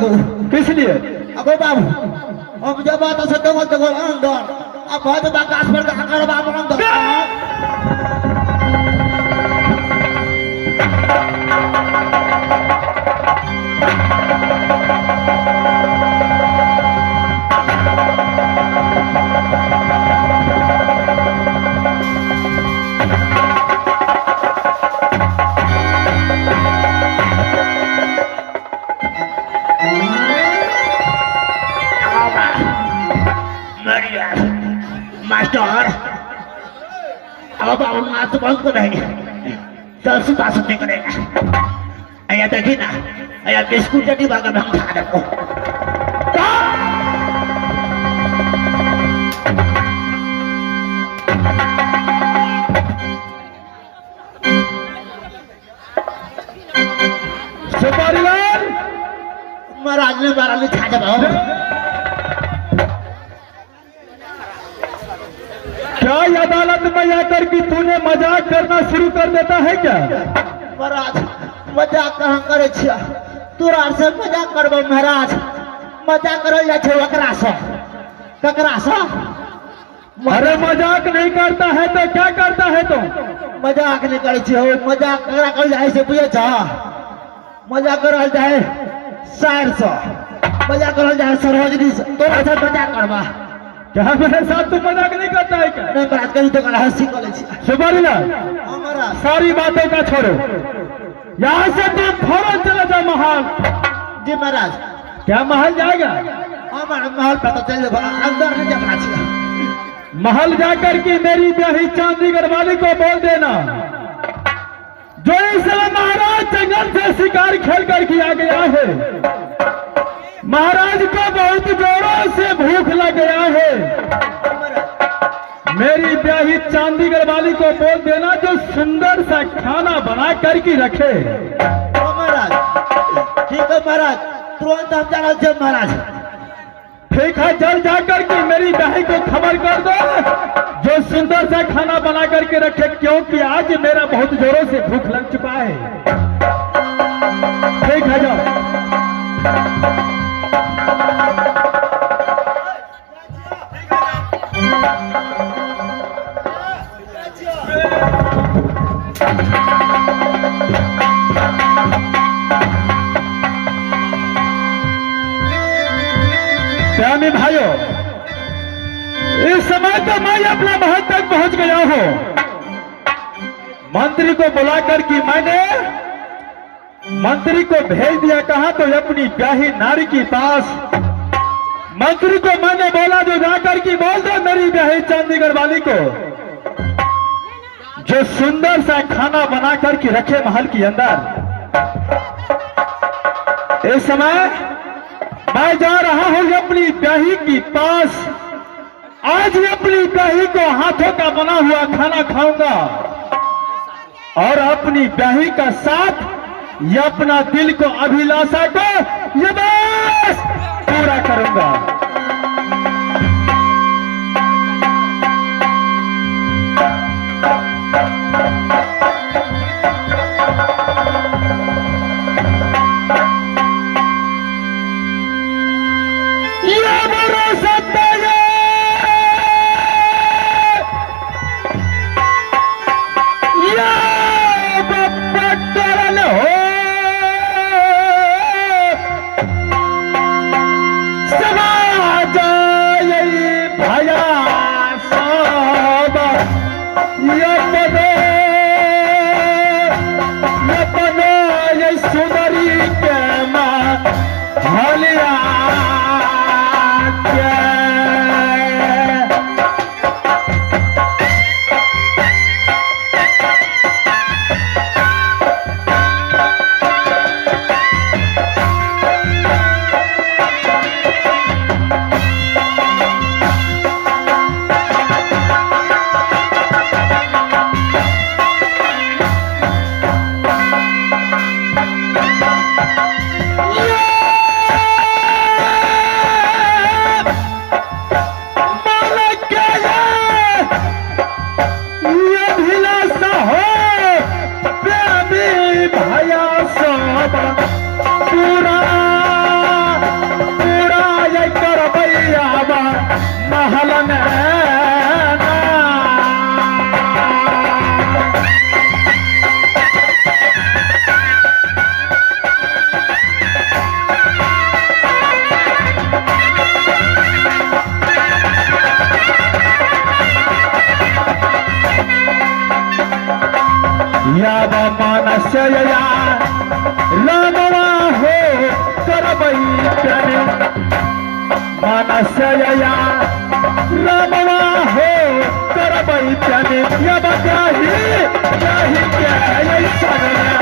को। किस लिए? अगो बाबू अब जब बात से तो अंदर अब बहुत आकाश पर का कर बाबू अंदर मास्टर अब बाबू आज बंद को नहीं चल सुबह सुनने करेगा अया देखी ना अया बिस्कुट का डिब्बा का हम खा रखो सुपारी लाल महाराज ने खा जाओ क्या अदालत में आकर कि तूने मजाक करना शुरू कर देता है क्या? महाराज मजाक कहाँ करे छिया तोरा से मजाक करबो महाराज मजाक करल जाय छै ओकरा से ककरा से अरे मजाक नहीं करता है तो क्या करता है तुम? मजाक नहीं करे छियो मजाक ककरा करल जाय से बुझे छ मजाक करल जाय शायर से मजाक करल जाय सरोजनी से तोरा से मजाक करबा क्या मेरे साथ तू मजाक नहीं करता है क्या? नहीं महाराज कहीं तो करा हंसी कर ले छी सुपारी लाल हमारा सारी बातों का छोड़ो यहाँ से तुम फौरन चला जा महल। जी महाराज क्या महल जाएगा? हमारा महल पता चल अंदर नहीं जाना चाहिए महल जाकर के मेरी ब्याही चांदीगढ़ वाली को बोल देना जो इस समय महाराज जंगल से शिकार खेल कर किया गया है महाराज को बहुत जोरों से भूख लग गया है मेरी ब्याही चांदीगढ़ वाली को बोल देना जो सुंदर सा खाना बना करके रखे। महाराज ठीक है महाराज तुरंत हम जाना चाहिए महाराज। ठीक है जल्द जाकर के मेरी ब्याही को खबर कर दो जो सुंदर सा खाना बना करके रखे क्योंकि आज मेरा बहुत जोरों से भूख लग चुका है। ठीक है जाओ। प्यारे भाइयों इस समय तो मैं अपना महल तक पहुंच गया हूं। मंत्री को बुलाकर कि मैंने मंत्री को भेज दिया कहा तो अपनी ब्याही नारी के पास मंत्री को मैंने बोला जो जाकर के बोल दो मेरी ब्याही चांदीगढ़ वाली को जो सुंदर सा खाना बना करके रखे महल के अंदर। इस समय मैं जा रहा हूं अपनी ब्याही के पास आज अपनी ब्याही को हाथों का बना हुआ खाना खाऊंगा और अपनी ब्याही का साथ ये अपना दिल को अभिलाषा को ये बस पूरा करूंगा। मनसया रामवा हो करबई प्यारे मनसया रामवा हो करबई प्यारे ये बताही क्या है सगना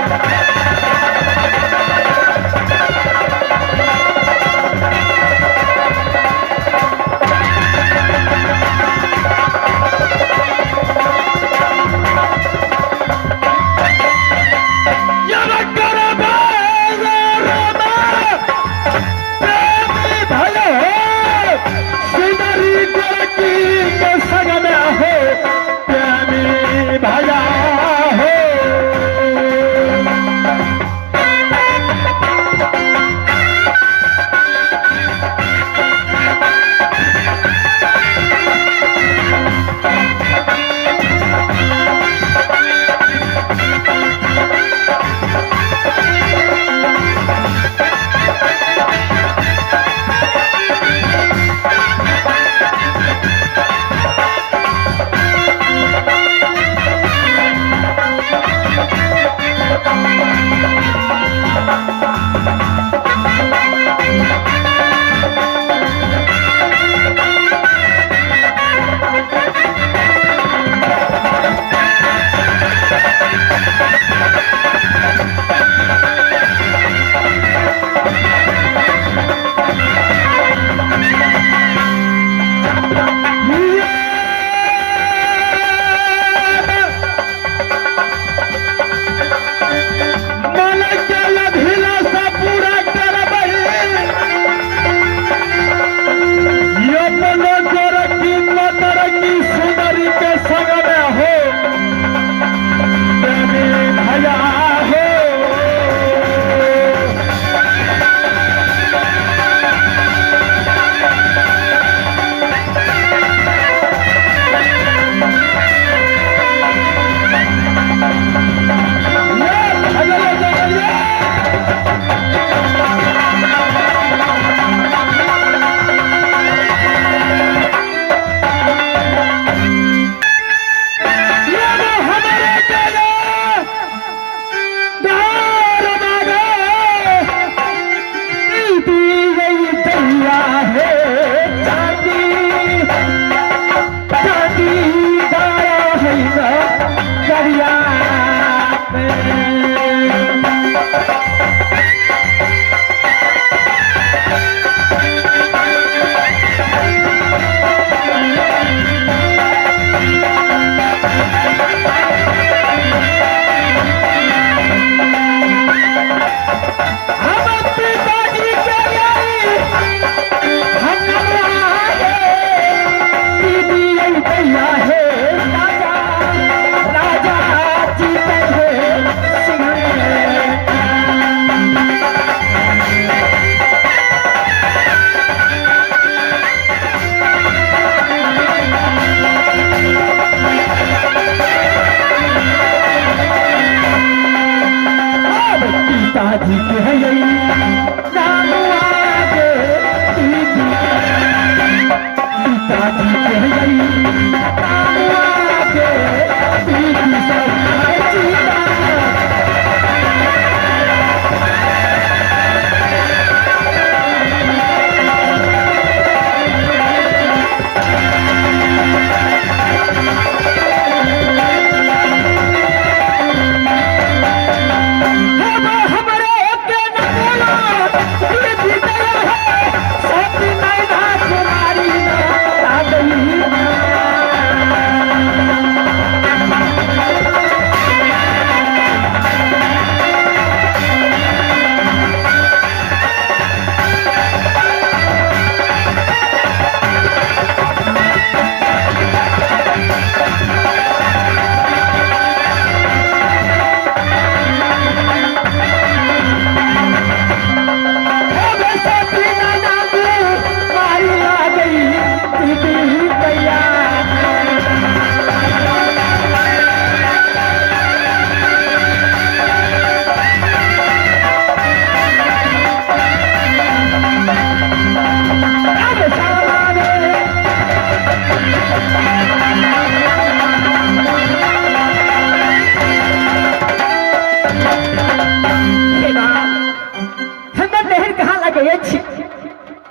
गए थे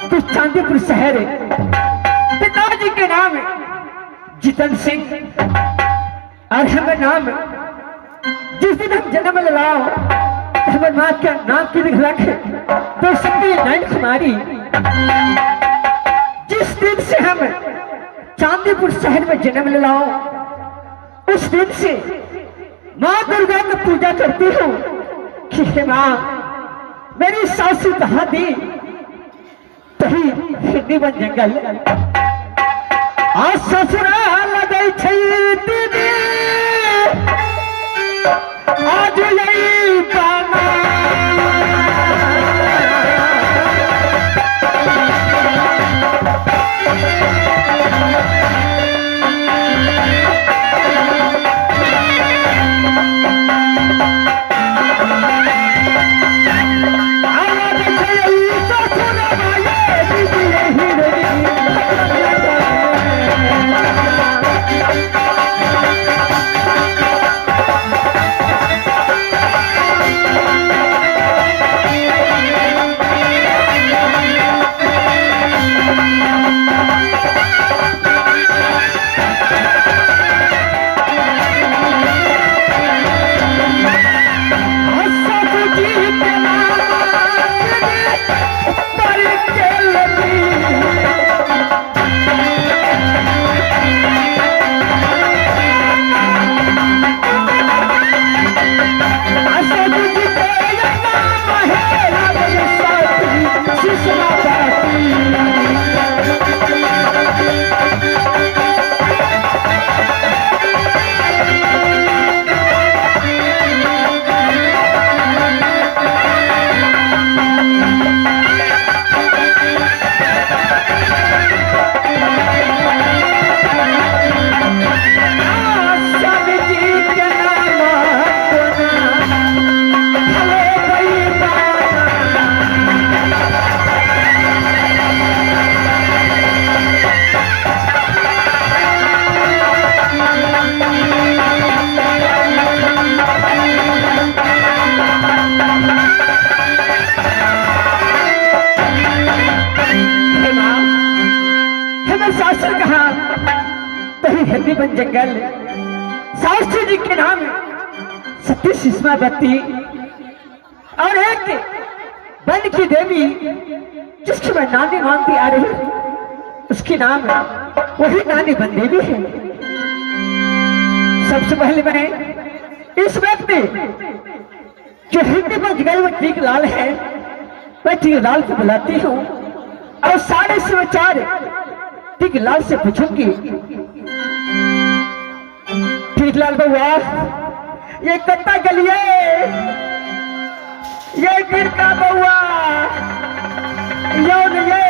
तो चांदीपुर शहर पिताजी के नाम जितन सिंह और हमें नाम जिस दिन हम जन्म लाओ हमारे माँ का नाम की रखे तो सभी नाइन कुमारी। जिस दिन से हम चांदीपुर शहर में जन्म लाओ उस दिन से माँ दुर्गा की पूजा करती हूँ कि हे माँ मेरी सासू कहा दी तही हिंदी बन जंगल आज ससुराल गई थी दीदी आज यही पाना जंगल शास्त्री जी के नाम सती सुषमावती और एक बन की देवी जिसकी मैं नानी मानती आ रही उसकी नाम वही नानी बन देवी है। सबसे पहले मैं इस व्यक्ति जो हिंदी में जगह में टीक लाल है मैं टीक लाल को बुलाती हूँ और सारे समाचार टीक लाल से पूछूंगी। लाल बउआ ये कत्ता गलिए ये गिरता बउआ यौन ये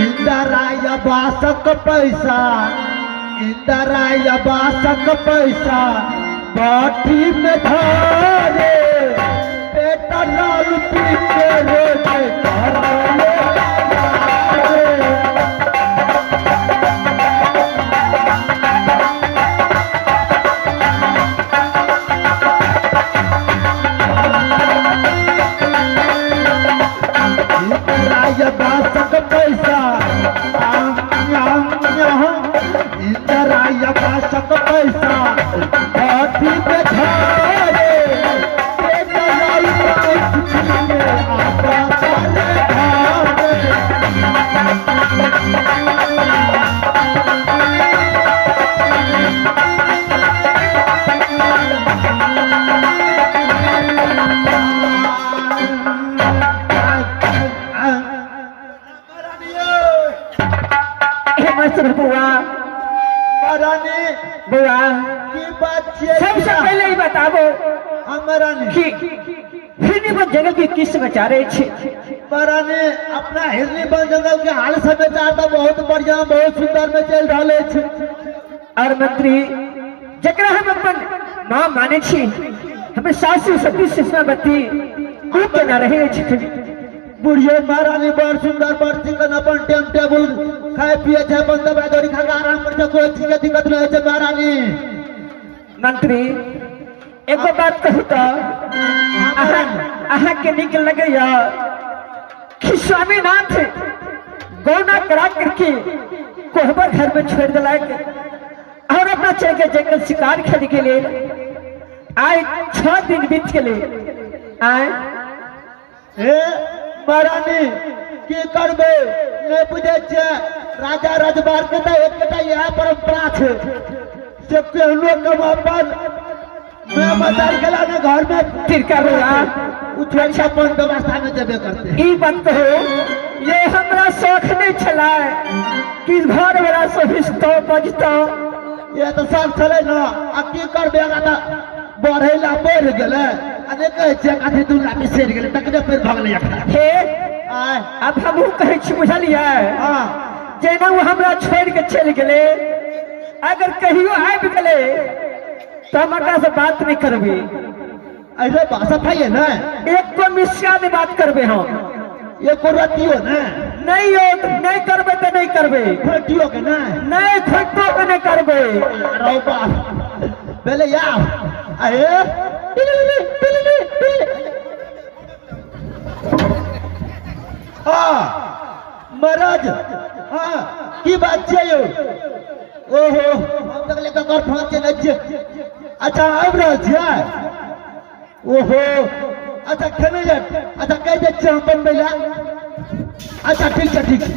इंदराया बासक पैसा इंदराया बासक पैसा बाटी में धारे बेटा लाल पी के रोजे सबसे पहले ही बताओ हमारा जंगल की किस समाचार है ने अपना हिरनी बन जंगल के हाल समाचार तो बहुत बढ़िया बहुत सुंदर में चल रहा है। और मंत्री जकरा हम अपन नाम माने छी हमें सासू सती सुषमावती खूब न रहे बुढ़िया महारानी बड़ सुंदर बड़ चिकन अपन टाइम टेबल खाए पिए छे अपन दवाई दौरी खा के आराम कर कोई चीज के दिक्कत नहीं है महारानी। मंत्री एगो बात कहू तो अहाँ के निक लगैया कि स्वामीनाथ गौना करा करके कोहबर घर में छोड़ दिलाक और अपना चल के जंगल शिकार खेल के लिए आए 6 दिन बीत के लिए आए हे महारानी की करबे नहीं बुझे छे राजा राजबार के तो एकटा यह परंपरा छे से केहनो कम अपन मैं मदार गला ने घर में तिरका बोला उठल छपन व्यवस्था में जबे करते ई बात कहो ये हमरा शौक नहीं चला कि घर वाला सहिस्तो बजतो ये तो सब चले ना आ की करबे आगा बढ़ेला बढ़ गेले अने कहे छे काठी दुला बिसर गेले तकने फिर भगले एकटा हे आय अब हमहू कहे छी बुझलिए हां जेना वो हमरा छोड़ के चल गेले अगर कहियो आबि गेले तो हमरा से बात नहीं करबे ऐसे भाषा है ना एक को मिस्या में बात करबे हम ये कोरतियो ना नहीं हो तो नहीं करबे तो नहीं करबे खोटियो के ना नहीं खोटो के नहीं करबे रो बाप पहले या आए हाँ महाराज हाँ की बात छे यो ओहो हम तक लेकर घर पहुंच के नचे अच्छा आब रह छे ओहो अच्छा खेले जा अच्छा कह दे छे हम बनबे ला अच्छा ठीक है